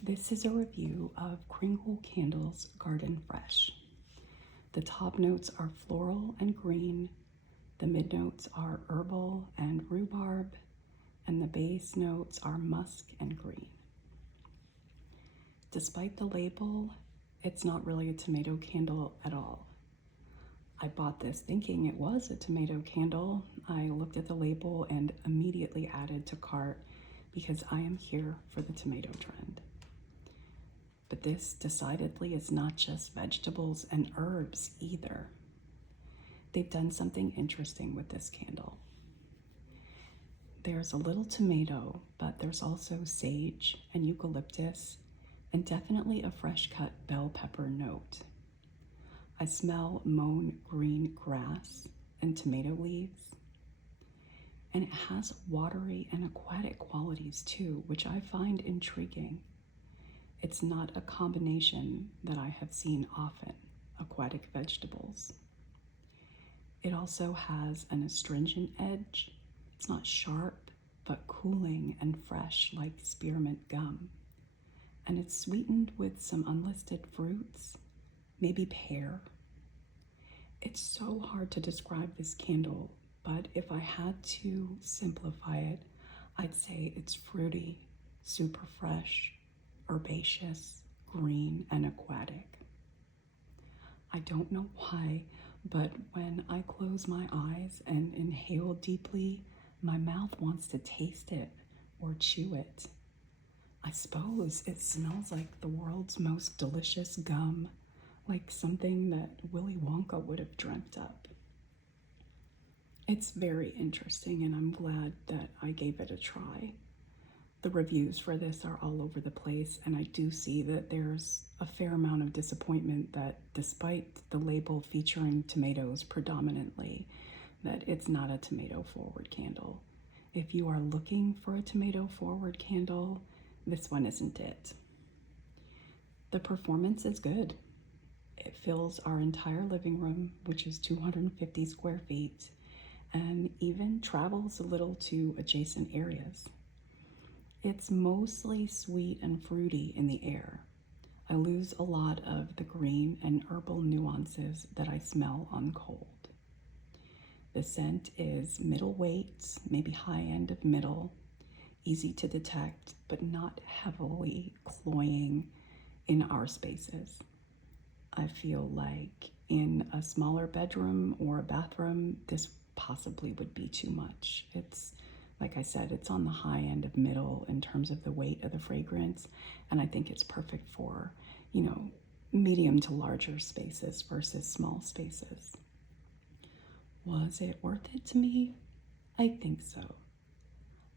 This is a review of Kringle Candles Garden Fresh. The top notes are floral and green, the mid notes are herbal and rhubarb, and the base notes are musk and green. Despite the label, it's not really a tomato candle at all. I bought this thinking it was a tomato candle. I looked at the label and immediately added to cart because I am here for the tomato trend. But this decidedly is not just vegetables and herbs either. They've done something interesting with this candle. There's a little tomato, but there's also sage and eucalyptus and definitely a fresh cut bell pepper note. I smell mown green grass and tomato leaves. And it has watery and aquatic qualities too, which I find intriguing. It's not a combination that I have seen often, aquatic vegetables. It also has an astringent edge. It's not sharp, but cooling and fresh like spearmint gum. And it's sweetened with some unlisted fruits, maybe pear. It's so hard to describe this candle, but if I had to simplify it, I'd say it's fruity, super fresh, herbaceous, green, and aquatic. I don't know why, but when I close my eyes and inhale deeply, my mouth wants to taste it or chew it. I suppose it smells like the world's most delicious gum, like something that Willy Wonka would have dreamt up. It's very interesting, and I'm glad that I gave it a try. The reviews for this are all over the place, and I do see that there's a fair amount of disappointment that despite the label featuring tomatoes predominantly, that it's not a tomato forward candle. If you are looking for a tomato forward candle, this one isn't it. The performance is good. It fills our entire living room, which is 250 square feet, and even travels a little to adjacent areas. It's mostly sweet and fruity in the air. I lose a lot of the green and herbal nuances that I smell on cold. The scent is middle weight, maybe high end of middle, easy to detect, but not heavily cloying in our spaces. I feel like in a smaller bedroom or a bathroom, this possibly would be too much. It's, like I said, it's on the high end of middle in terms of the weight of the fragrance, and I think it's perfect for, medium to larger spaces versus small spaces. Was it worth it to me? I think so.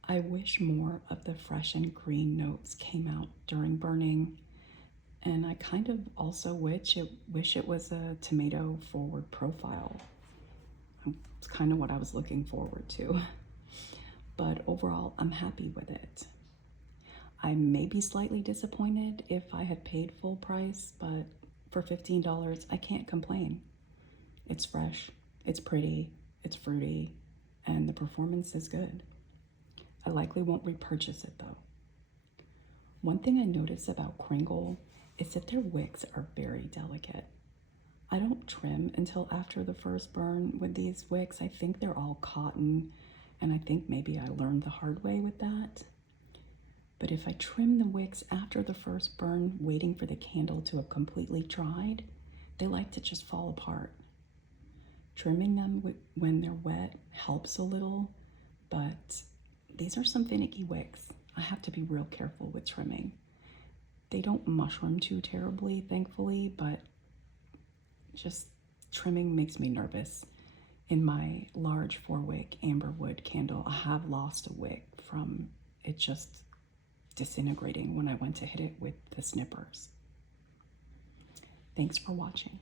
I wish more of the fresh and green notes came out during burning, and I kind of also wish it was a tomato forward profile. It's kind of what I was looking forward to. But overall, I'm happy with it. I may be slightly disappointed if I had paid full price, but for $15, I can't complain. It's fresh, it's pretty, it's fruity, and the performance is good. I likely won't repurchase it though. One thing I notice about Kringle is that their wicks are very delicate. I don't trim until after the first burn with these wicks. I think they're all cotton, and I think maybe I learned the hard way with that. But if I trim the wicks after the first burn, waiting for the candle to have completely dried, they like to just fall apart. Trimming them when they're wet helps a little, but these are some finicky wicks. I have to be real careful with trimming. They don't mushroom too terribly, thankfully, but just trimming makes me nervous. In my large 4-wick amberwood candle, I have lost a wick from it just disintegrating when I went to hit it with the snippers. Thanks for watching.